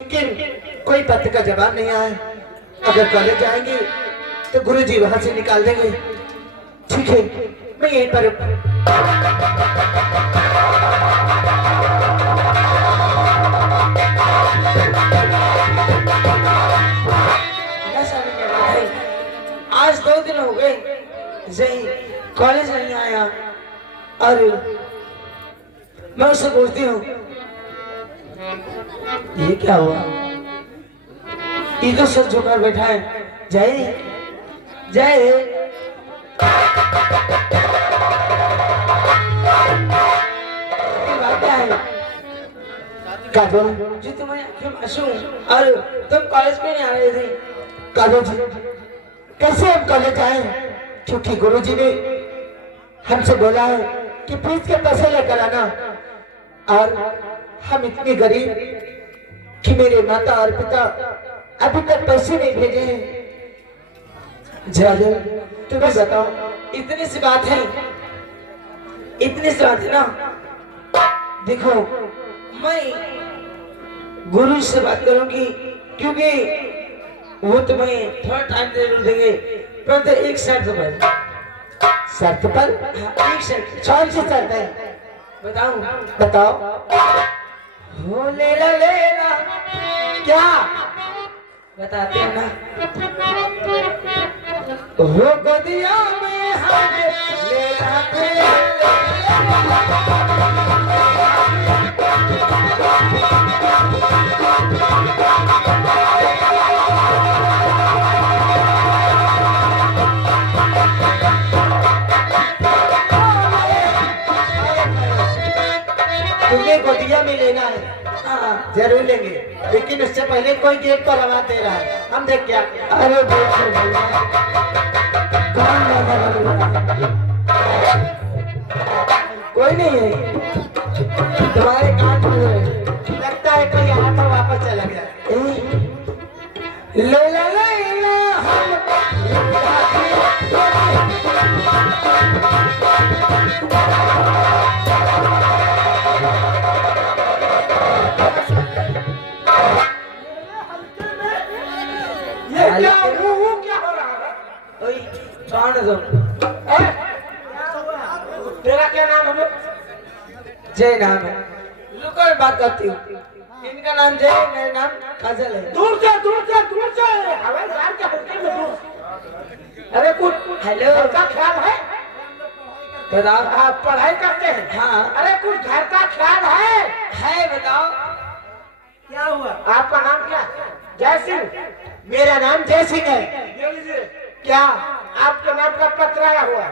लेकिन कोई पत्र का जवाब नहीं आया। अगर कॉलेज जाएंगे तो गुरुजी वहां से निकाल देंगे। ठीक है, मैं यहीं पर आज 2 दिन हो गए जही कॉलेज नहीं आया और मैं उससे पूछती हूँ ये क्या हुआ। इधर सर झुका बैठा है। जय जय बात क्या है काजल जी, तुम्हारी आंखें मासूम और तुम कॉलेज में नहीं आ रहे थे। काजल जी कैसे हम कॉलेज आए, क्योंकि गुरुजी ने हमसे बोला है कि फीस के पैसे लेकर आना और हम इतने गरीब कि मेरे माता और पिता अभी तक पैसे नहीं भेजे हैं। जय तुम्हें बताओ, इतनी सी बात है, इतनी सी बात है ना। देखो मैं गुरु से बात करूंगी क्योंकि वो तुम्हें थोड़ा टाइम जरूर देंगे, परंतु एक शर्त पर। शर्त पर? हाँ, एक शर्त। कौन सी शर्त है बताओ बताओ। हो लेला क्या बताते हैं ना। हो गोदिया में तुम्हें गोदिया में लेना है। हाँ जरूर लेंगे, लेकिन उससे पहले कोई गेट पर आवाज दे रहा है, हम देख क्या। अरे कोई नहीं है तुम्हारे कान में, लगता है कोई यहाँ पर वापस चला गया। ले ला तेरा क्या नाम है? जय नाम है। रुको बात करती हूँ। इनका नाम जय, मेरा नाम काजल है। दूर से हवादार क्या होते हैं दूर। अरे कुछ हेलो का ख्याल है? बताओ। आप पढ़ाई करते हैं? हाँ। अरे कुछ घर का ख्याल है बताओ। क्या हुआ? आपका नाम क्या? जय सिंह। मेरा नाम जय सिंह है। क्या आपके नाम का पत्र आया हुआ?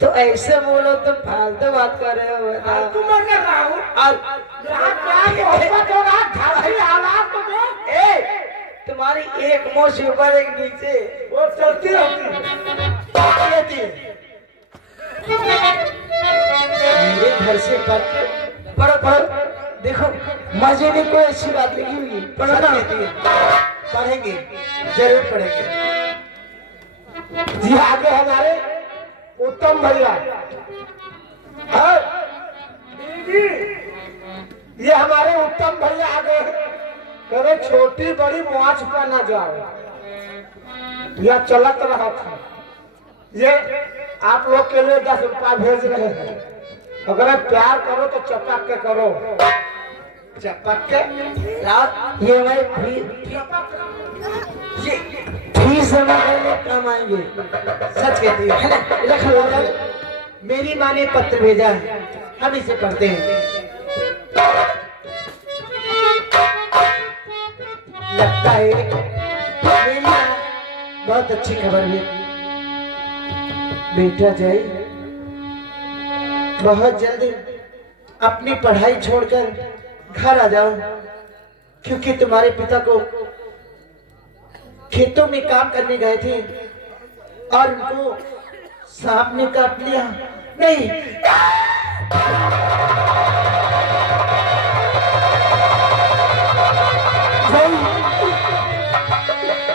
तो ऐसे बोलो तो फालतू बात कर रहे हो। फालतू मैं कर रहा हूँ और तुम्हारी एक मुंह से ऊपर एक नीचे वो चलती रहती है। मेरे घर से पढ़ो देखो, मजे में कोई अच्छी बात नहीं हुई। पढ़ना पढ़ेंगे, जरूर पढ़ेंगे जी। आगे हमारे उत्तम भैया, ये हमारे उत्तम भैया आगे कहे छोटी बड़ी मौज पर न जाओ, यह चलत रहा था। ये आप लोग के लिए 10 रुपया भेज रहे हैं। अगर प्यार करो तो चपक के करो, चपक के ये फीस जमा करने काम आएंगे। सच कहती है ना। मेरी माँ ने पत्र भेजा है, हम इसे पढ़ते हैं। लगता है मेरी माँ बहुत अच्छी खबर है। बेटा जय बहुत जल्दी अपनी पढ़ाई छोड़कर घर आ जाओ, क्योंकि तुम्हारे पिता को खेतों में काम करने गए थे और उनको सांप ने काट लिया। नहीं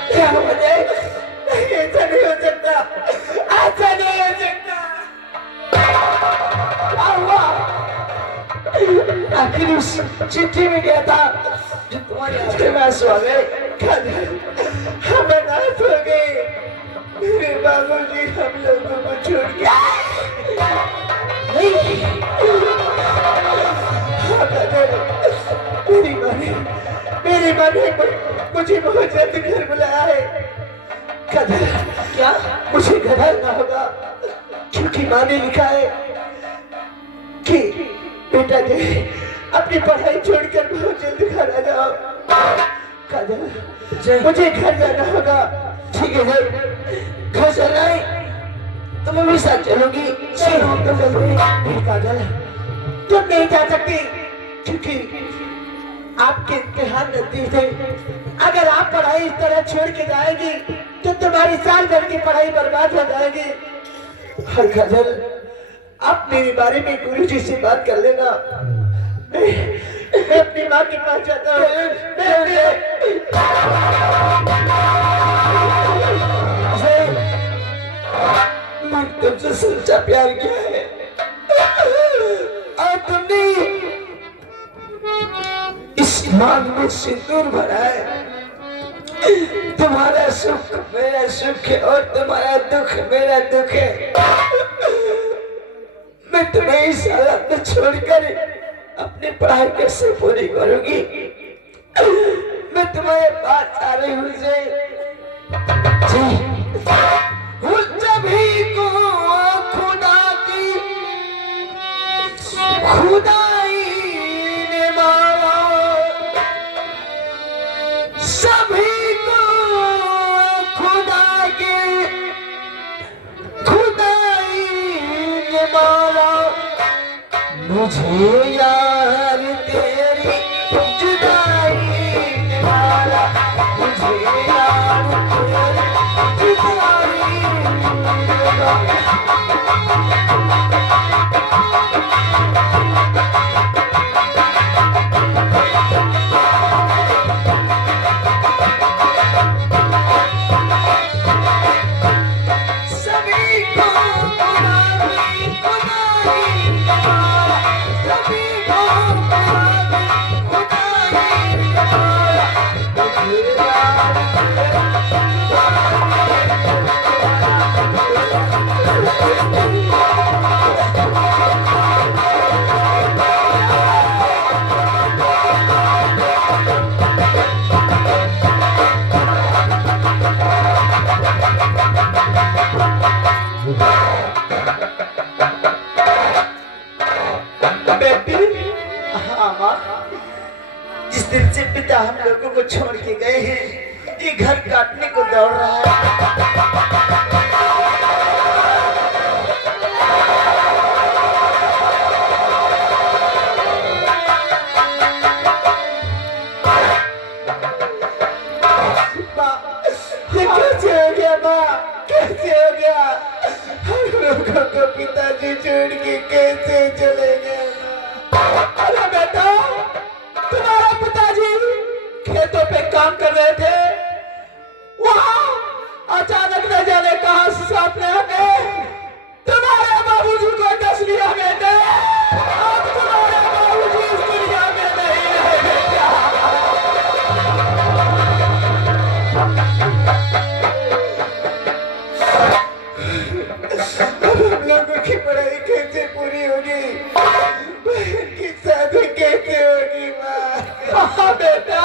क्या हो जाए? ऐसा नहीं हो सकता, ऐसा नहीं हो सकता। आखिर उस चिट्ठी में क्या था जो तुम्हारी आंसू आ गए। हम अनाथ हो गए, मेरे बाबूजी हम लोगों को छोड़ के नहीं। मेरी माँ ने मुझे बहुत जल्द घर बुलाया है। कदर क्या मुझे घर आना होगा, क्योंकि माँ ने लिखा है कि बेटा जे अपनी पढ़ाई छोड़कर बहुत जल्द घर आ जाओ। कदर मुझे घर जाना होगा। ठीक है घर चलना है तो मैं भी साथ चलूंगी। तो जल्दी काजल तुम नहीं जा सकती, क्योंकि आपके इम्तिहान नजदीक है। अगर आप पढ़ाई इस तरह छोड़ के जाएगी तो तुम्हारी साल भर की पढ़ाई बर्बाद हो जाएगी। हर काजल आप मेरे बारे में गुरुजी से बात कर लेना। मैं अपनी माँ के पास जाता हूँ। मैं तुमसे सच्चा प्यार किया है और तुमने इस मांग में सिंदूर भरा है। तुम्हारा सुख मेरा सुख है और तुम्हारा दुख मेरा दुख है। मैं तुम्हें इस हालत में छोड़कर अपनी पढ़ाई कैसे पूरी करूंगी। मैं तुम्हारे पास आ रही हूँ सभी को खुदा की खुदाई ने मारा, सभी को खुदा की खुदाई ने मारा। मुझे यार तेरी जुदाई ने मारा, मुझे यार तेरी जुदाई ने मारा। जिस दिन से पिता हम लोगों को छोड़ के गए हैं, ये घर काटने को दौड़ रहा है। ये कैसे हो गया माँ, कैसे हो गया? हम लोगों को पिताजी छोड़ के कैसे चले गए? अरे बेटा, तुम्हारा पिताजी खेतों पे काम कर रहे थे, वहाँ अचानक न जाने कहां से सांप ने आके तुम्हारे बाबूजी को डस लिया। बेटे अब तुम्हारे बाबूजी इस दुनिया में नहीं रहे। अब हम लोगों की पढ़ाई कैसे पूरी होगी, बहन की शादी कैसे होगी माँ? हाँ बेटा,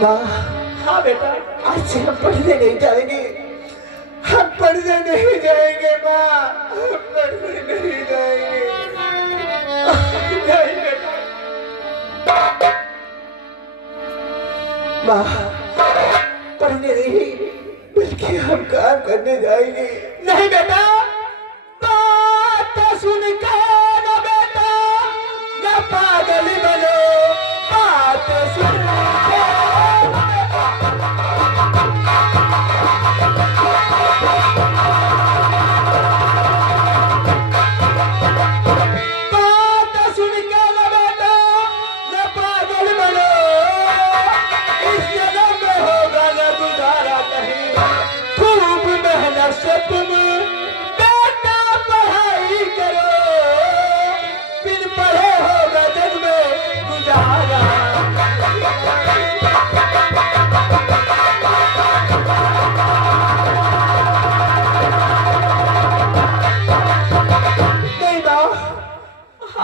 माँ हाँ बेटा, आज से हम पढ़ने नहीं जाएंगे, हम पढ़ने नहीं जाएंगे माँ, हम पढ़ने नहीं जाएंगे। नहीं बेटा माँ, पढ़ने नहीं बल्कि हम काम करने जाएंगे। नहीं बेटा, बात सुन के ना बेटा, ना पागल बनो, बात सुन के। बात सुन के ना बेटा, ना पागल बनो, इस जन्म में होगा ना गुजारा कहीं। खूब मेहनत से तुम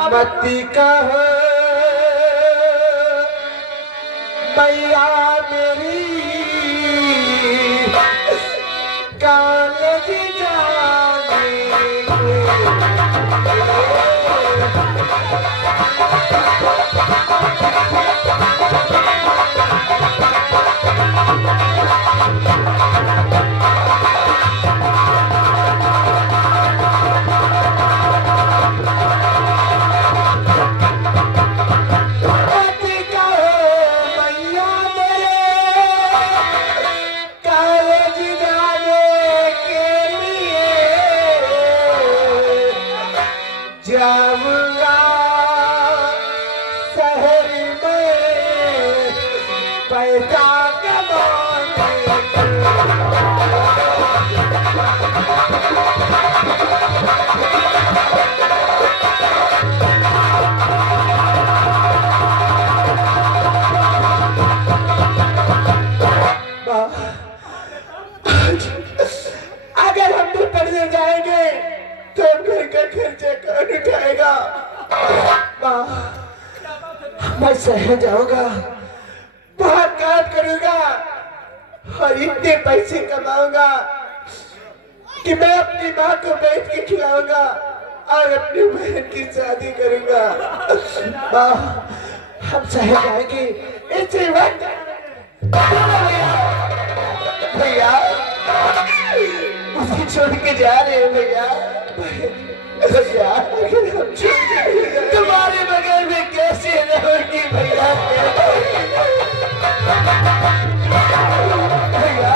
मती कहो मैया मेरी कॉलेज जाने जाऊंगा शहर में पैसा कमाने अगर हम भी पढ़ने जाएंगे तो घर का खर्चा कौन उठाएगा? मैं शहर जाऊंगा, बहुत काम करूंगा और इतने पैसे कमाऊंगा कि मैं अपनी माँ को बैठ के खिलाऊंगा और अपनी बहन की शादी करूंगा। हम शहर जाएंगे इसी वक्त। भैया उसे छोड़ के जा रहे हैं भैया। भैया तुम्हारे बगैर में कैसे रहोगी भैया? भैया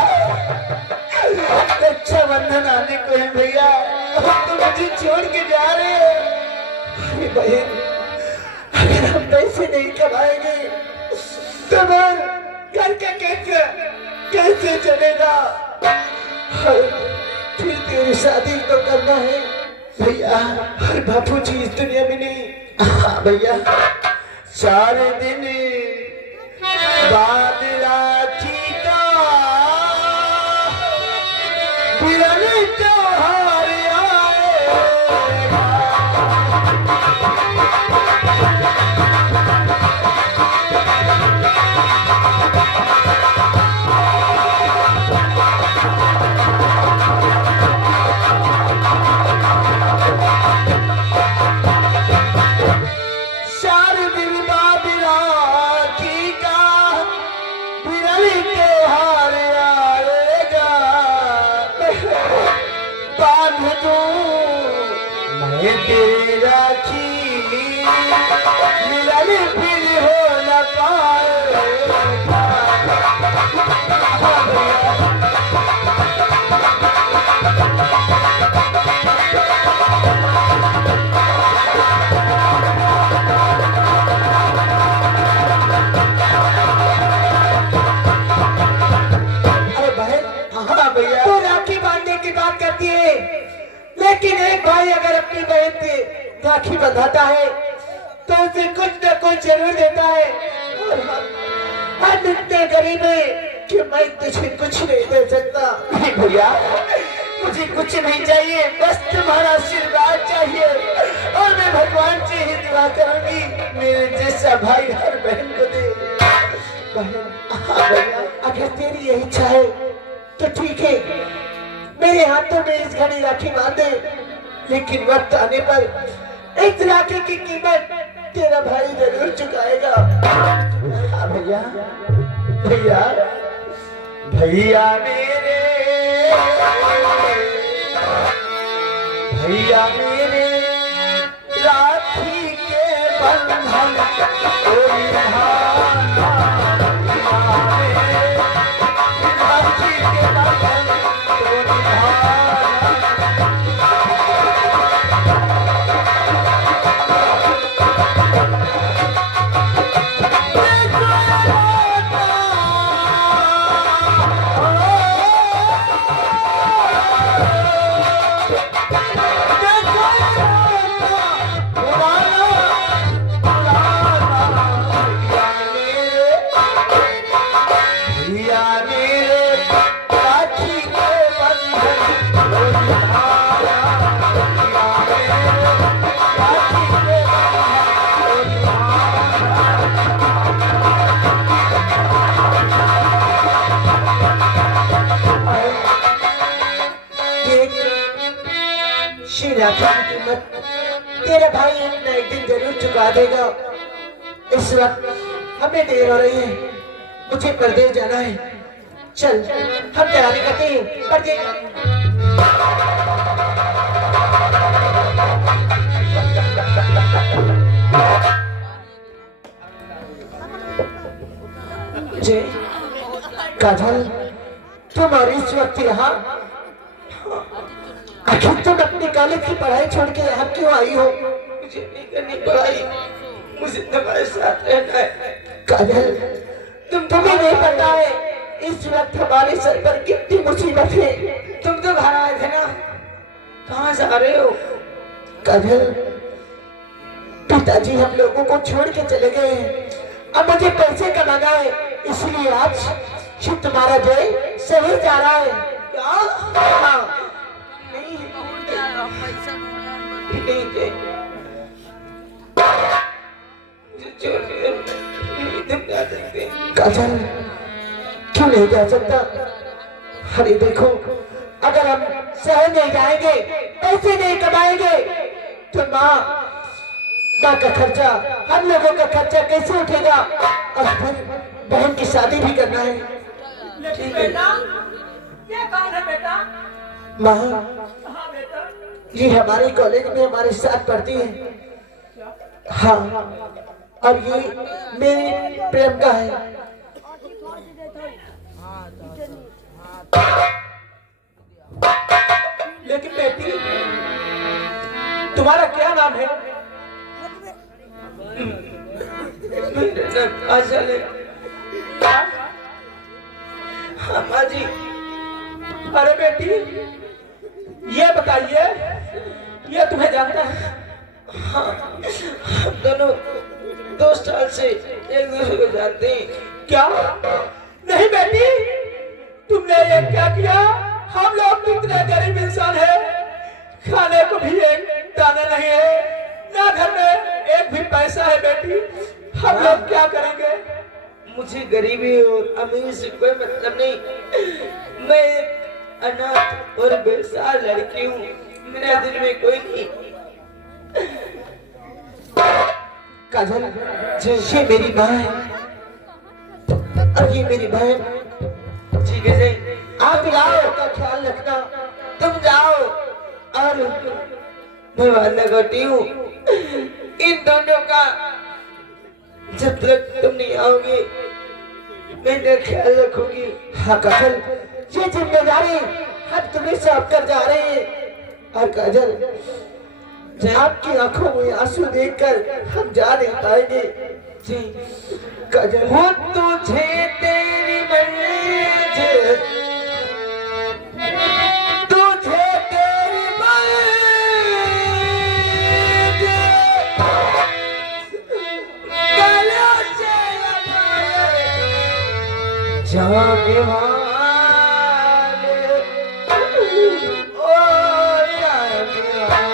रक्षाबंधन आने को है भैया, तुम मुझे छोड़ के जा रहे हो। अरे बहन अगर हम पैसे नहीं कमाएंगे तो घर का कैसे चलेगा? फिर तेरी शादी तो करना है भैया, और बापू जी इस दुनिया में नहीं। हाँ भैया 4 दिन बाद राखी का बिरनी त्योहार आएगा। तेरी राखी मिलन फिर हो न पाएगा। अरे बहन हाँ भैया तो राखी बांधने की बात करती है, लेकिन एक भाई अगर अपनी बहन पे राखी बंधाता है तो उसे कुछ न कुछ जरूर देता है। और हम इतने गरीब हैं कि मैं तुझे कुछ नहीं दे सकता। नहीं भैया मुझे कुछ नहीं चाहिए, बस तुम्हारा आशीर्वाद चाहिए और मैं भगवान से ही दुआ करूंगी मेरे जैसा भाई हर बहन को दे। बहन हाँ भैया अगर तेरी यही इच्छा है तो ठीक है, मेरे हाथों में इस घड़ी राखी बांधे, लेकिन वक्त आने पर इस राखी की कीमत तेरा भाई जरूर चुकाएगा। हाँ भैया भैया भैया मेरे भैया मेरे राखी के बंधन कोई राखी के बंधन आंखों की कीमत तेरा भाई एक न एक दिन जरूर चुका देगा। इस वक्त हमें देर हो रही है, मुझे परदेश जाना है। चल हम तैयारी करते हैं, परदेश। जय काजल, तुम्हारी इस वक्त यहाँ, आखिर तुम अपनी कॉलेज की पढ़ाई छोड़ के यहाँ क्यों आई हो? मुझे नहीं करनी पढ़ाई, मुझे तुम्हारे साथ रहना है। काजल, तुम्हें नहीं पता है इस वक्त हमारे सर पर कितनी मुसीबत है। तुम तो घर आए थे ना, कहाँ जा रहे हो? काजल, पिताजी हम लोगों को छोड़ के चले गए हैं, अब मुझे पैसे कमाना है, इसलिए आज शिव तुम्हारा जय शहर जा रहा है। क्या? नहीं काजल, क्यों नहीं जा सकता? अरे देखो, अगर हम शहर नहीं जाएंगे, पैसे नहीं कमाएंगे, तो माँ का खर्चा, हम लोगों का खर्चा कैसे उठेगा? और फिर बहन की शादी भी करना है। ठीक है ये कौन है बेटा? माँ, ये हमारे कॉलेज में हमारे साथ पढ़ती है। हाँ, और ये मेरी प्रेम का है। लेकिन बेटी, तुम्हारा क्या नाम है? हाँ जी। अरे बेटी, ये बताइए, ये तुम्हें जानता है? हाँ, हम दोनों 2 साल से एक दूसरे को जानते हैं। क्या? नहीं बेटी, तुमने ये क्या किया? हम लोग कितने गरीब इंसान हैं, खाने को भी एक दाना नहीं है, ना घर में एक भी पैसा है। बेटी, हम लोग क्या करेंगे? मुझे गरीबी और अमीर से कोई मतलब नहीं। मैं एक अनाथ और बेसहारा लड़की हूँ, मेरे दिल में कोई नहीं। काजल, ये मेरी माँ है और ये मेरी बहन। ठीक है जी, आप जाओ, का ख्याल रखना। तुम जाओ और मैं वादा करती हूँ इन दोनों का जब तक तुम नहीं आओगे मैं ख्याल रखूंगी। हाँ काजल, ये जिम्मेदारी हम तुम्हें सौंप कर जा रहे हैं। और काजल, आपकी आंखों में आंसू देखकर हम जा नहीं पाएंगे। जी काजल, वो तुझे तेरी मंजिल, तुझे तेरी मंजिल गले से लगाए जाने वाले, ओ जाने वाले।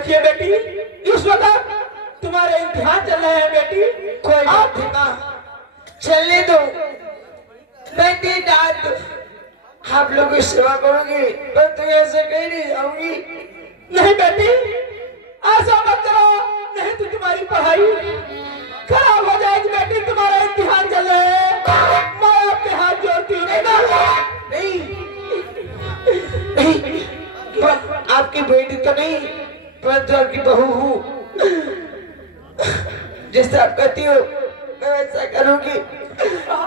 देखिए बेटी, इस वक्त तुम्हारे इम्तिहान चल रहे हैं बेटी। कोई बात नहीं माँ, चलने दो। बेटी डांट दो, आप लोगों की सेवा करोगी, मैं तो ऐसे कहीं नहीं जाऊंगी। नहीं बेटी, ऐसा मत करो, नहीं तो तुम्हारी पढ़ाई खराब हो जाएगी बेटी। तुम्हारा इम्तिहान चल रहा है, मैं आपके हाथ जोड़ती हूँ। नहीं नहीं, मैं आपकी बेटी तो नहीं, परंतु आपकी बहू हूँ। जिस तरह आप कहती हो मैं वैसा करूंगी।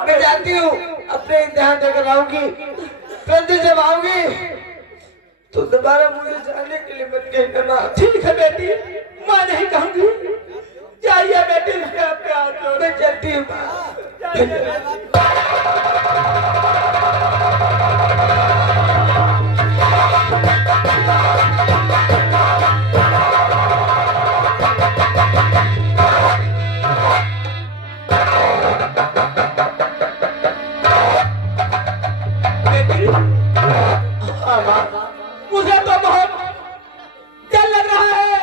मैं जाती हूँ, अपने इम्तिहान देकर आऊंगी, परंतु जब आऊंगी तो दोबारा मुझे जाने के लिए मत कहना माँ। ठीक है बेटी, मैं नहीं कहूंगी। जाइए बेटी, मैं आपके हाथ जोड़। मैं चलती हूँ बेटी, मुझे तो बहुत डर लग रहा है।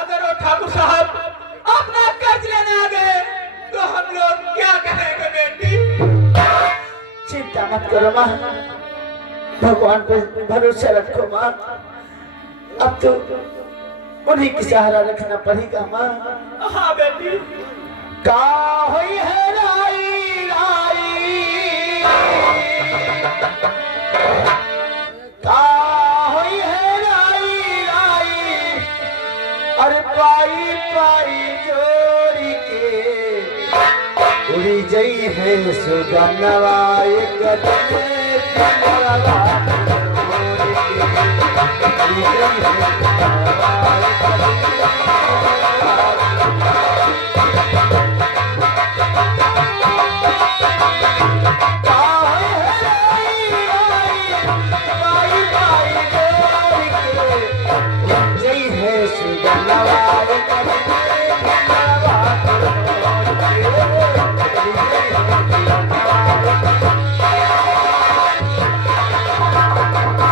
अगर वो ठाकुर साहब अपना कर्ज लेने आ गए तो हम लोग क्या करेंगे बेटी? चिंता मत करो माँ, भगवान पे भरोसा रखो माँ। अब तो उन्हीं की सहारा रखना पड़ेगा माँ। हाँ बेटी। का होई है राई राई, का होई है राई राई, अरे पाई पाई जोड़ी के उड़ी जई है सुगनवा एक दिन